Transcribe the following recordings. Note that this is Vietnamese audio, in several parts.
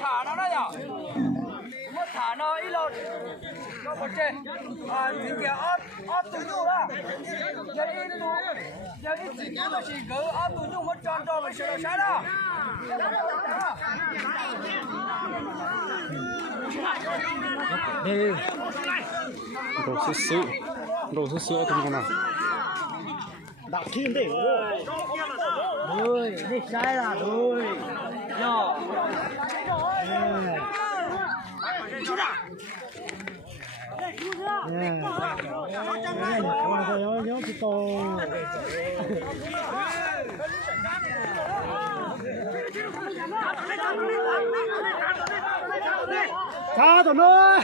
thả nó đấy nhở? Một thả nó ít lột. Nó một trên. Thì kìa óp tụi nhung đó. Giờ ít chỉ có là chỉ cứ óp tụi nhung một tròn tròn với sợi sáng đó. Ê, đồ sữa tụi con nào Đạo thiên để Ôi, đi sai là thôi. Nhỏ. Tha tụi nó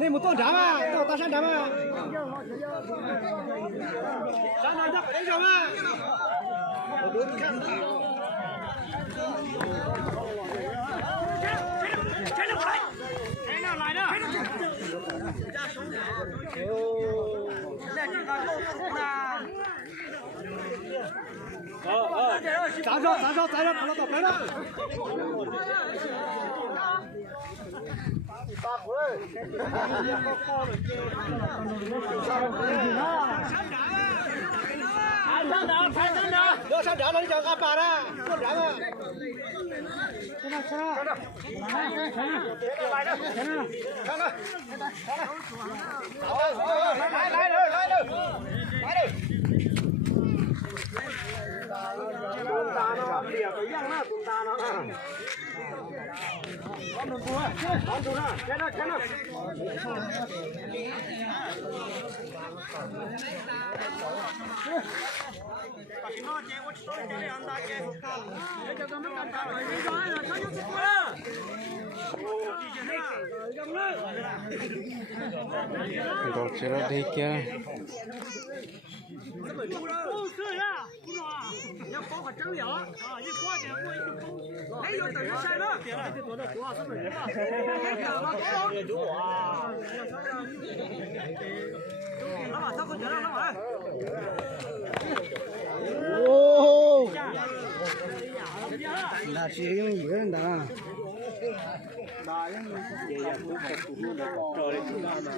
này một con đá mà, ta sang đá mà. Sang nói chắc phải đánh rồi mà. Chết được rồi. Thế nào lại nữa? Trả rồi, nó tập đấy đó. Sang đá nó đi chờ bà ra. Con đá mà. đồ sữa đi kia là chỉ cái gì đó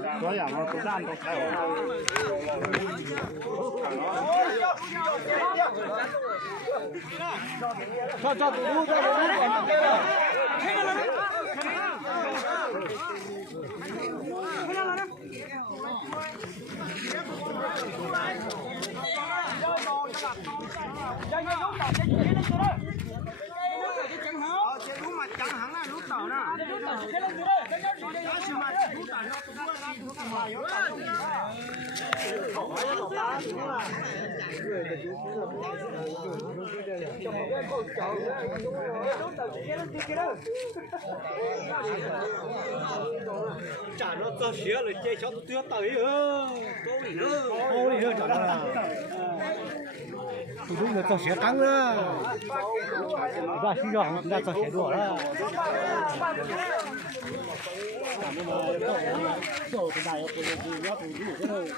đã có dạng nó cũng đang có theo cho tụi nó chả nó cho xía rồi chơi cho tôi tuyết tới ôi trời ơi tôi đúng là cho xía căng đó ra xin rồi ra cho xía đùa đó nhưng mà tổ cái này của tôi nó tôi đủ cái thôi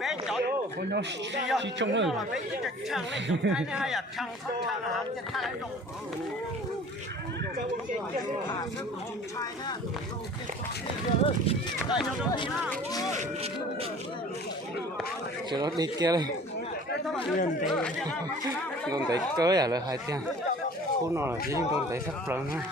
bé chọn con nó xí trông rồi chăng lên chăng cái này hay à chăng hàngจะท่าให้ลงsữa đi kia đây đồn thấy cơi à là hai tiếng khu nào là chỉ đồn thấy sắp lớn ha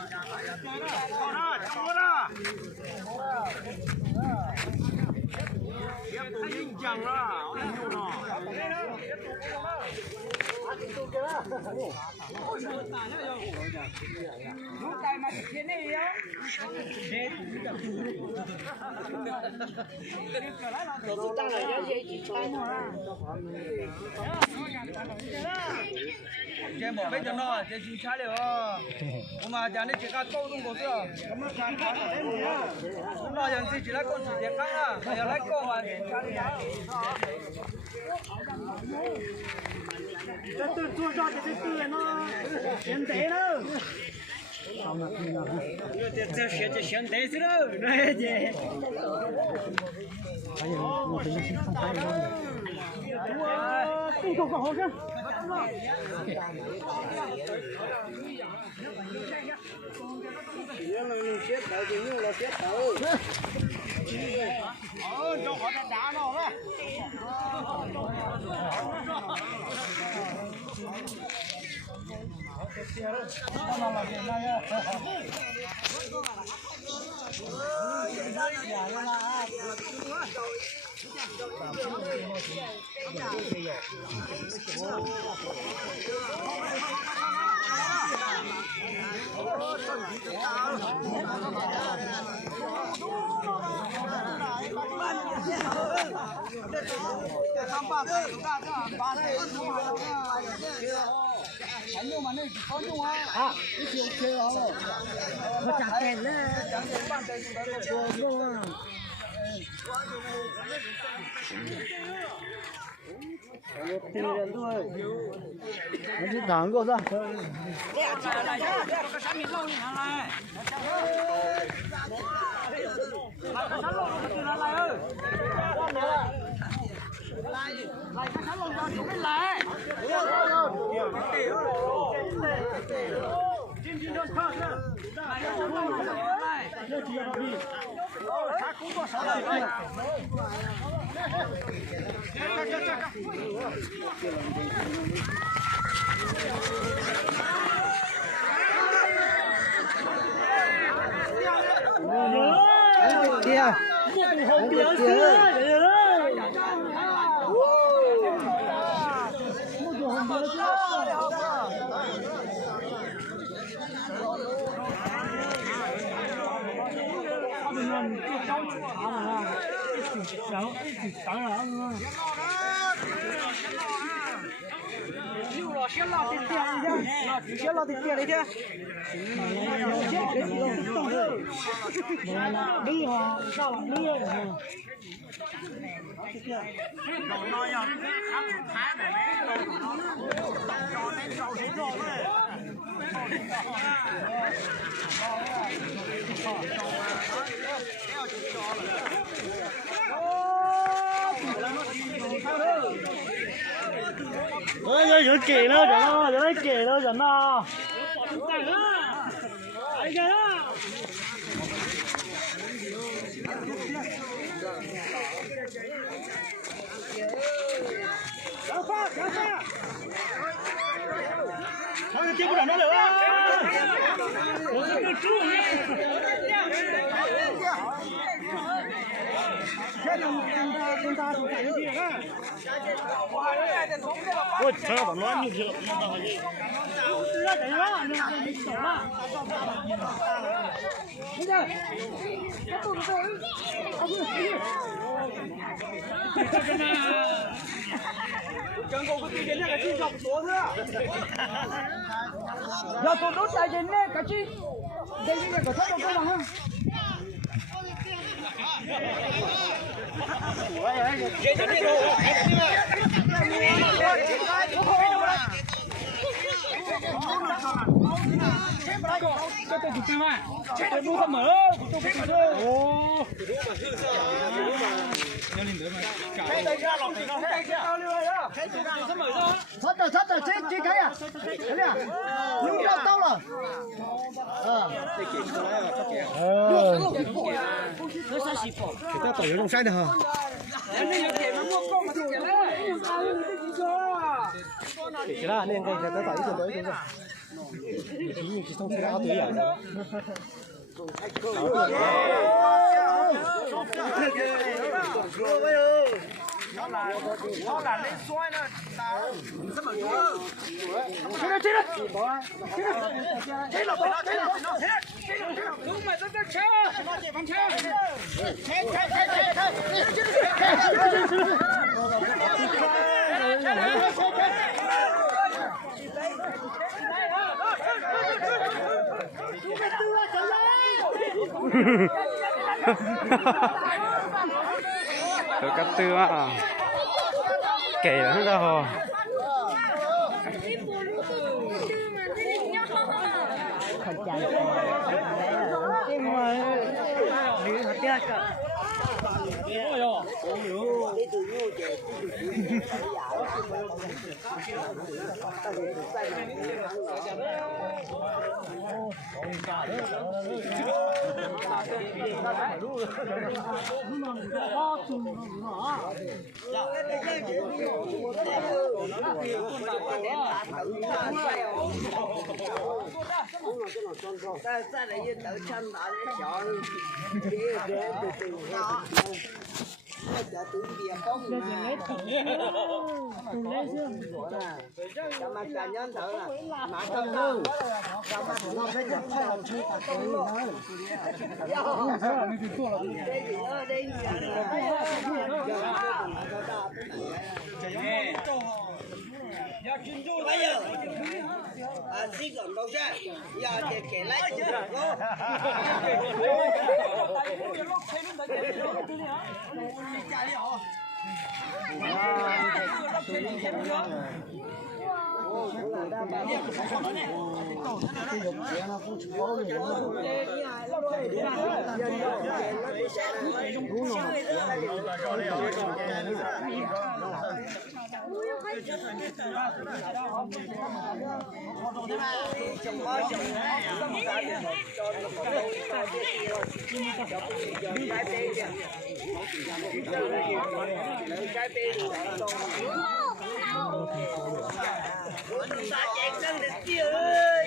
这莫非真的，这就差了。我嘛讲的这个沟通过去了，我们看看那人自己来讲自己讲啊，还要来讲啊，这都做啥子事呢？现在呢？这现在现在是了，那这。哎呀，我真的是看太了。哇，这个好看。这好像打闹了。你去哪个是？先拉的点一天，先拉的点一天。厉害，上了厉害。老那样，他不拍的没？找谁找谁找的？有人给了人啊，有人给了人呐！来了，来人啊！小发，小发，好像接不了那了啊！我这个猪我车把乱就去了，等一下，你走了。现在，他肚子在，他不是整个我对人那个劲差不多是。要做到带人呢，赶紧，带人那个他都干嘛？他这开呀，怎么样？牛票到了。这导游用晒的哈。其他那个在打一些东西的，你去送其他队员的。nó là lên xoay nó rất là nhiều. Chết đúng mày rất chết. Tôi cắt tư á, kể lắm đâu. Tại lại tự chân tại để chọn từ nó chợ tự kia không mà cho mà cả nhân thở là mà cho nó nó phải nhập theo chơi cả tôi luôn bây giờ chỉ còn đâu ra giờ thì kể lại cũng được ta chạy chân được chưa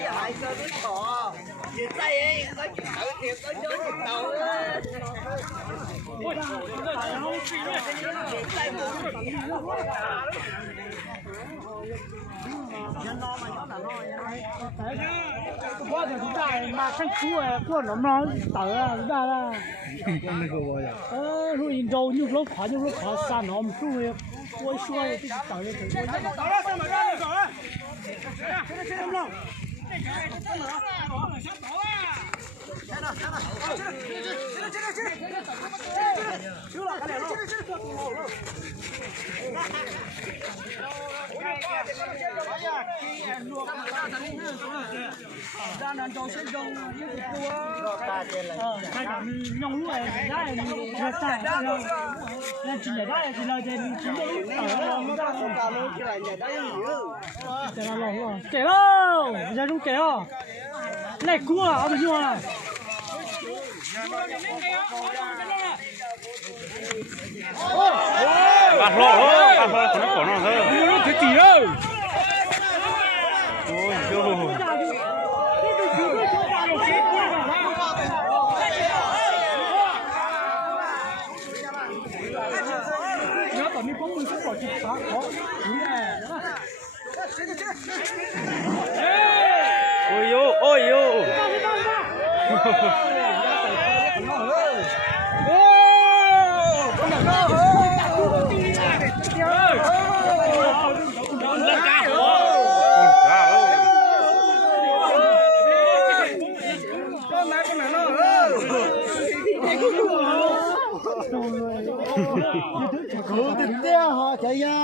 giờ hai cơ nó thọ thì tay ấy có chịu tự thiệt có chối chịu đầu qua thì chúng ta mà khách chú ấy qua nó tở à chúng ta là rồi nhìn đâu như lúc khó xa nó một chút rồi quay xuôi thì tở lên thì cái cảm nhông lúc này cái này chưa sai đâu nên chỉ để đây thì là để chúng tôi nó ra không cả luôn cái này để nó lòng kể đâu bây giờ chúng kể không này cua à bao nhiêu à Bắt lỗ của nó thôi. nó thế tỷ ơi Ôi dồi. nó tao mi có mình sẽ bỏ chụp phá khó Ôi yo. Cố tình đeo họ chạy ra